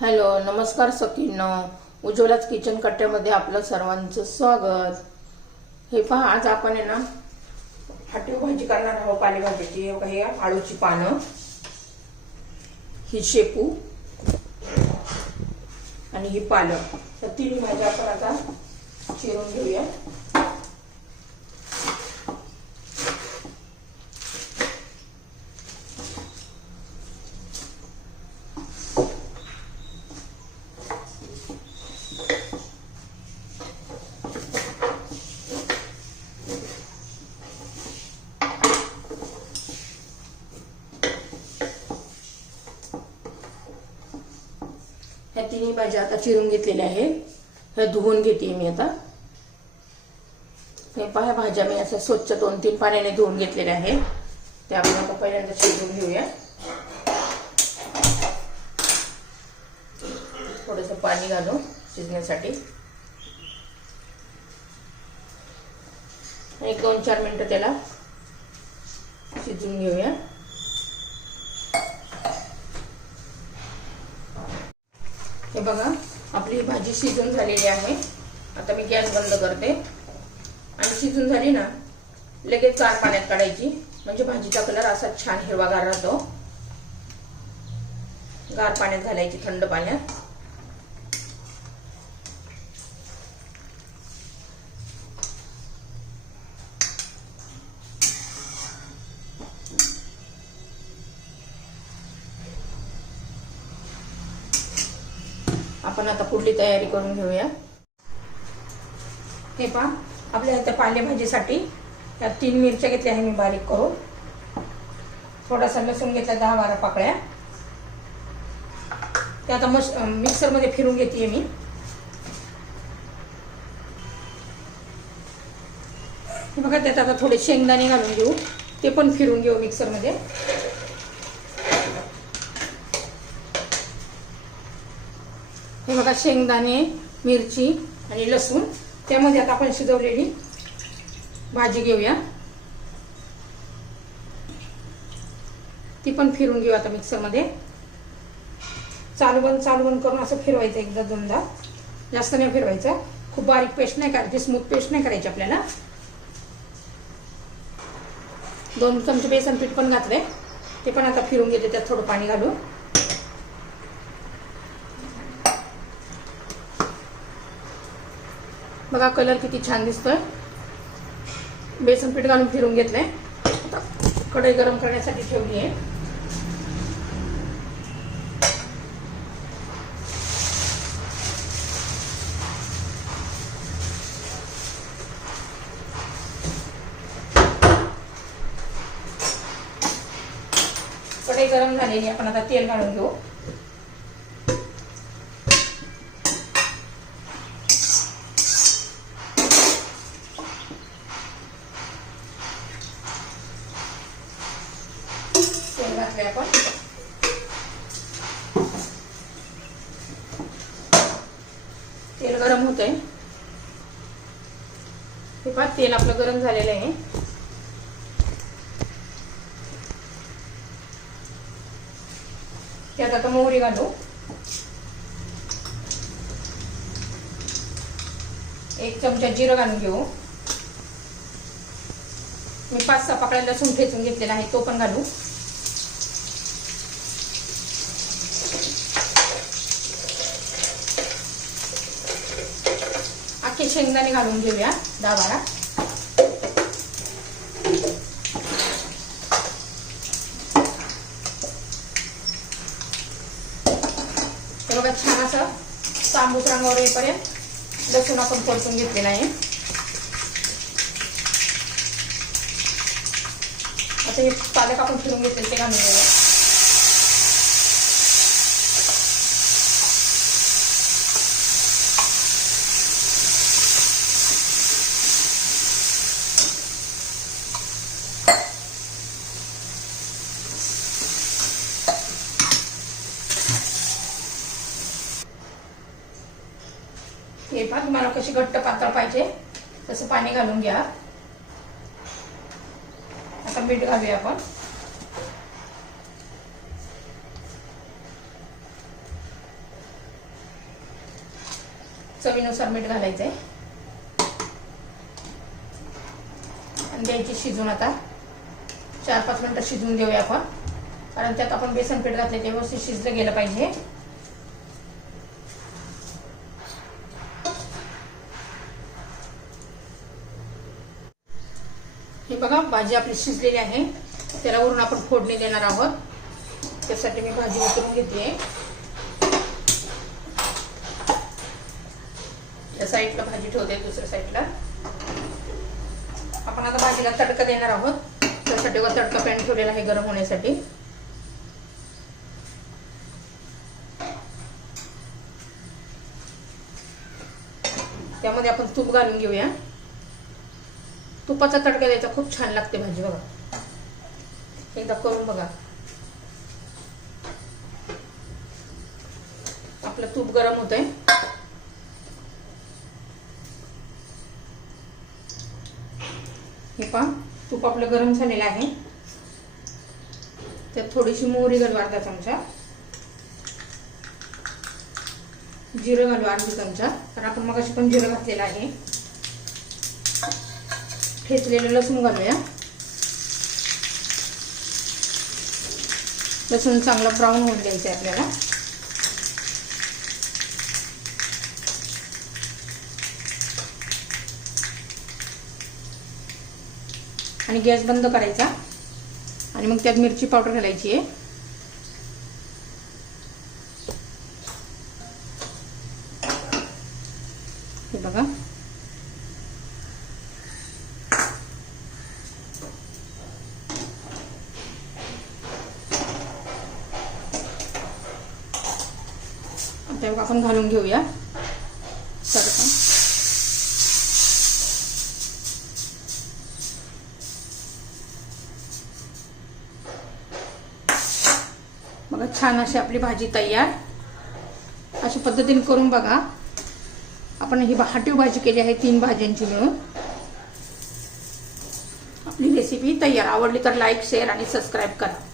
Hello नमस्कार सखींनो. उज्ज्वलाच kitchen कट्ट्यामध्ये आपलं सर्वांचं स्वागत. हे पहा आज आपण आहे ना फाटीव भाजी करणार आहोत पालेभाजीची हे हे आळूची पानं ही शेपू आणि ही पालक तर तीन भाज्या आपण आता चिरून घेऊया. तिन्ही भाज्या आता चिरून घेतलेल्या आहेत. ह्या धुवून घेते मी आता. हे पहा भाज्या मी असं स्वच्छ दोन तीन पाण्याने धुवून घेतलेल्या आहेत. त्या आपण आता पहिल्यांदा शिजवून घेऊया. थोडस पाणी घालू शिजण्यासाठी. एक दोन चार मिनटं त्याला शिजवून घेऊया. बघा आपली भाजी शिजून झालेली आहे. आता मी गॅस बंद करते. आणि शिजून झाली ना लगेच गार पाण्यात काढायची. म्हणजे भाजीचा कलर असा छान हिरवागार राहतो. गार पाण्यात घालायची थंड पाण्यात. आपण आता पुढली तयारी करून घेऊया. हे पहा आपल्या इथं पालेभाजीसाठी या तीन मिरच्या घेतल्या आहे मी बारीक करून. थोडासा लसूण घेतला दहा बारा पाकळ्या. ते आता मश मिक्सरमध्ये फिरून घेते मी. बघा त्यात आता थोडे शेंगदाणे घालून घेऊ. ते पण फिरून घेऊ मिक्सरमध्ये. हे बघा शेंगदाणे मिरची आणि लसूण. त्यामध्ये आता आपण शिजवलेली भाजी घेऊया. ती पण फिरून घेऊ आता मिक्सरमध्ये. चालू बंद चालू बंद करून असं फिरवायचं एकदा दोनदा. जास्त नाही फिरवायचं. खूप बारीक पेस्ट नाही करायची स्मूथ पेस्ट नाही करायची आपल्याला. दोन चमचे बेसन पीठ पण घातले ते पण आता फिरून घेते त्यात थोडं पाणी घालून. बघा कलर किती छान दिसतोय. बेसन पीठ घालून फिरून घेतलंय. आता कढई गरम करण्यासाठी ठेवली आहे कढई गरम झालेली आपण आता तेल घालून घेऊ तेल घातले आपण तेल गरम होत आहे हे पहा तेल आपलं गरम झालेलं आहे. त्यात आता मोहरी घालू. एक चमचा जिरं घालून घेऊ. मी पाच सहा पाकळ्या लसूण ठेचून घेतलेला आहे तो पण घालू. अख्खे शेंगदाणे घालून घेऊया. दहा बारा. हे बघा छान असं तांबूस रंगावर येईपर्यंत लसूण आपण परतून घेतले नाही आता हे पालक आपण फिरून घेतले ते घालून घेऊया. पहा तुम्हाला कशी घट्ट पातळ पाहिजे? तसं पाणी घालून घ्या. आता मीठ घालूया आपण. चवीनुसार मीठ घालायचंय. आणि द्यायची शिजून आता. चार पाच मिनटं शिजून देऊया आपण. कारण त्यात आपण बेसन पीठ घातले ते व्यवस्थित शिजलं गेलं पाहिजे. बघा भाजी आपली शिजलेली आहे. त्याला वरून आपण फोडणी देणार आहोत. त्यासाठी मी भाजी उतरून घेते. या साईडला भाजी ठेवते दुसऱ्या साईडला. आपण आता भाजीला तडका देणार आहोत. त्यासाठी व तडका पॅन ठेवलेला आहे गरम होण्यासाठी. त्यामध्ये आपण तूप घालून घेऊया. तुपाचा तडका द्यायचा. खूप छान लागते भाजी बघा. एकदा करून बघा. आपलं तूप गरम होत आहे हे पहा तूप आपलं गरम झालेलं आहे. त्यात थोडीशी मोहरी घालू अर्धा चमचा. जिरं घालू अर्धा चमचा. कारण आपण मग पण जिरं घातलेलं आहे. ठेचलेलं लसूण घालूया. लसूण चांगला ब्राऊन होऊन द्यायचं आहे आपल्याला. आणि गॅस बंद करायचा. आणि मग त्यात मिरची पावडर घालायची आहे. हे बघा. आता आपण घालून घेऊया. तडका बघा छान अशी आपली भाजी तयार. अशा पद्धतीने करून बघा. आपण ही हाटीव भाजी केली आहे तीन भाज्यांची मिळून. आपली रेसिपी तयार. आवडली तर लाईक शेअर आणि सबस्क्राईब करा.